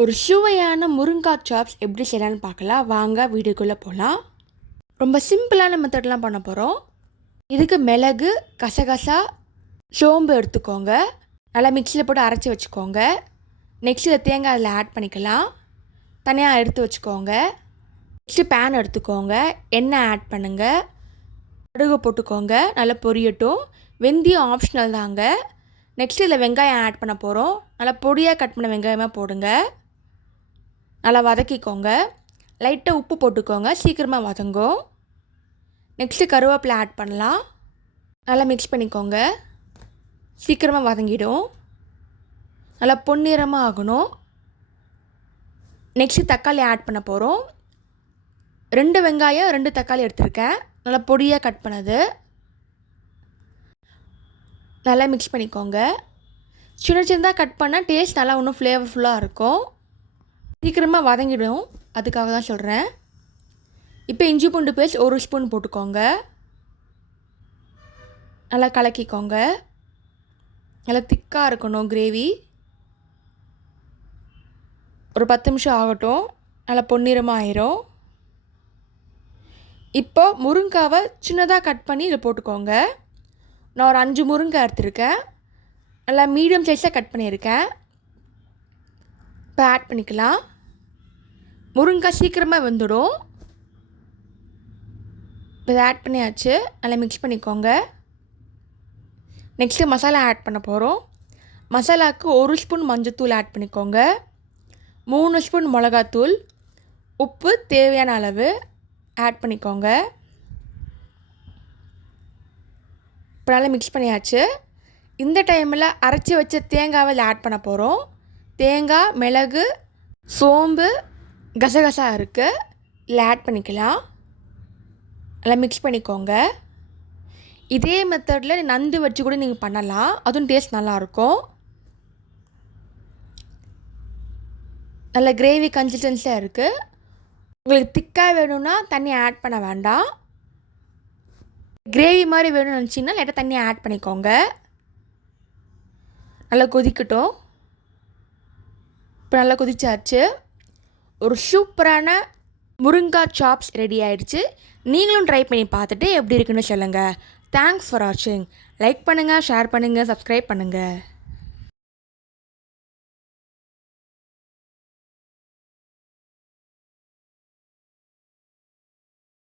ஒரு சுவையான முருங்காய் சாப்ஸ் எப்படி செய்யலான்னு பார்க்கலாம். வாங்க வீடுக்குள்ளே போகலாம் ரொம்ப சிம்பிளான மெத்தட்லாம் பண்ண போகிறோம் இதுக்கு மிளகு கசகசா சோம்பு எடுத்துக்கோங்க. நல்லா மிக்சியில் போட்டு அரைச்சி வச்சுக்கோங்க. நெக்ஸ்ட்டு தேங்காய் அதில் ஆட் பண்ணிக்கலாம். தனியாக எடுத்து வச்சுக்கோங்க. நெக்ஸ்ட்டு பேன் எடுத்துக்கோங்க. எண்ணெய் ஆட் பண்ணுங்கள் கடுகு போட்டுக்கோங்க. நல்லா பொரியட்டும். வெந்தயம் ஆப்ஷனல் தாங்க. நெக்ஸ்ட் இதில் வெங்காயம் ஆட் பண்ண போகிறோம் நல்லா பொடியாக கட் பண்ண வெங்காயமாக போடுங்க. நல்லா வதக்கிக்கோங்க. லைட்டாக உப்பு போட்டுக்கோங்க. சீக்கிரமாக வதங்கும் நெக்ஸ்ட்டு கருவேப்பிலை ஆட் பண்ணலாம். நல்லா மிக்ஸ் பண்ணிக்கோங்க. சீக்கிரமாக வதங்கிடும். நல்லா பொன்னிறமாக ஆகணும். நெக்ஸ்ட்டு தக்காளி ஆட் பண்ண போகிறோம் ரெண்டு வெங்காயம் ரெண்டு தக்காளி எடுத்திருக்கேன். நல்லா பொடியாக கட் பண்ணது. நல்லா மிக்ஸ் பண்ணிக்கோங்க. சின்ன சின்னதாக கட் பண்ணால் டேஸ்ட் நல்லா இன்னும் ஃப்ளேவர்ஃபுல்லாக இருக்கும். சீக்கிரமாக வதங்கிடும். அதுக்காக தான் சொல்கிறேன் இப்போ இஞ்சி பூண்டு பேஸ்ட் ஒரு ஸ்பூன் போட்டுக்கோங்க. நல்லா கலக்கிக்கோங்க. நல்லா திக்காக இருக்கணும் கிரேவி. ஒரு பத்து நிமிஷம் ஆகட்டும். நல்லா பொன்னிறமாக ஆயிரும். இப்போ முருங்காவை சின்னதாக கட் பண்ணி இதில் போட்டுக்கோங்க. நான் ஒரு அஞ்சு முருங்கை எடுத்திருக்கேன் நல்லா மீடியம் சைஸாக கட் பண்ணியிருக்கேன். இப்போ ஆட் பண்ணிக்கலாம். முருங்காய் சீக்கிரமாக வெந்துடும். இப்போ இதை ஆட் பண்ணியாச்சு. நல்லா மிக்ஸ் பண்ணிக்கோங்க. நெக்ஸ்ட்டு மசாலா ஆட் பண்ண போகிறோம் மசாலாவுக்கு ஒரு ஸ்பூன் மஞ்சத்தூள் ஆட் பண்ணிக்கோங்க. மூணு ஸ்பூன் மிளகாத்தூள். உப்பு தேவையான அளவு ஆட் பண்ணிக்கோங்க. இப்போ நல்லா மிக்ஸ் பண்ணியாச்சு. இந்த டைமில் அரைச்சி வச்ச தேங்காவை ஆட் பண்ண போகிறோம் தேங்காய் மிளகு சோம்பு கசகசா இருக்குது இதில் ஆட் பண்ணிக்கலாம். நல்லா மிக்ஸ் பண்ணிக்கோங்க. இதே மெத்தடில் நண்டு வச்சு கூட நீங்கள் பண்ணலாம். அதுவும் டேஸ்ட் நல்லாயிருக்கும். நல்ல கிரேவி கன்சிஸ்டன்சியாக இருக்குது உங்களுக்கு திக்காக வேணும்னா தண்ணி ஆட் பண்ண வேண்டாம். கிரேவி மாதிரி வேணும்னு நினச்சிங்கன்னா லைட்டாக தண்ணி ஆட் பண்ணிக்கோங்க. நல்லா கொதிக்கட்டும். இப்போ நல்லா கொதிச்சாச்சு. ஒரு சூப்பரான முருங்காய் சாப்ஸ் ரெடி ஆயிடுச்சு. நீங்களும் ட்ரை பண்ணி பார்த்துட்டு எப்படி இருக்குன்னு சொல்லுங்கள் தேங்க்ஸ் ஃபார் வாட்சிங் லைக் பண்ணுங்கள் ஷேர் பண்ணுங்கள் சப்ஸ்கிரைப் பண்ணுங்கள்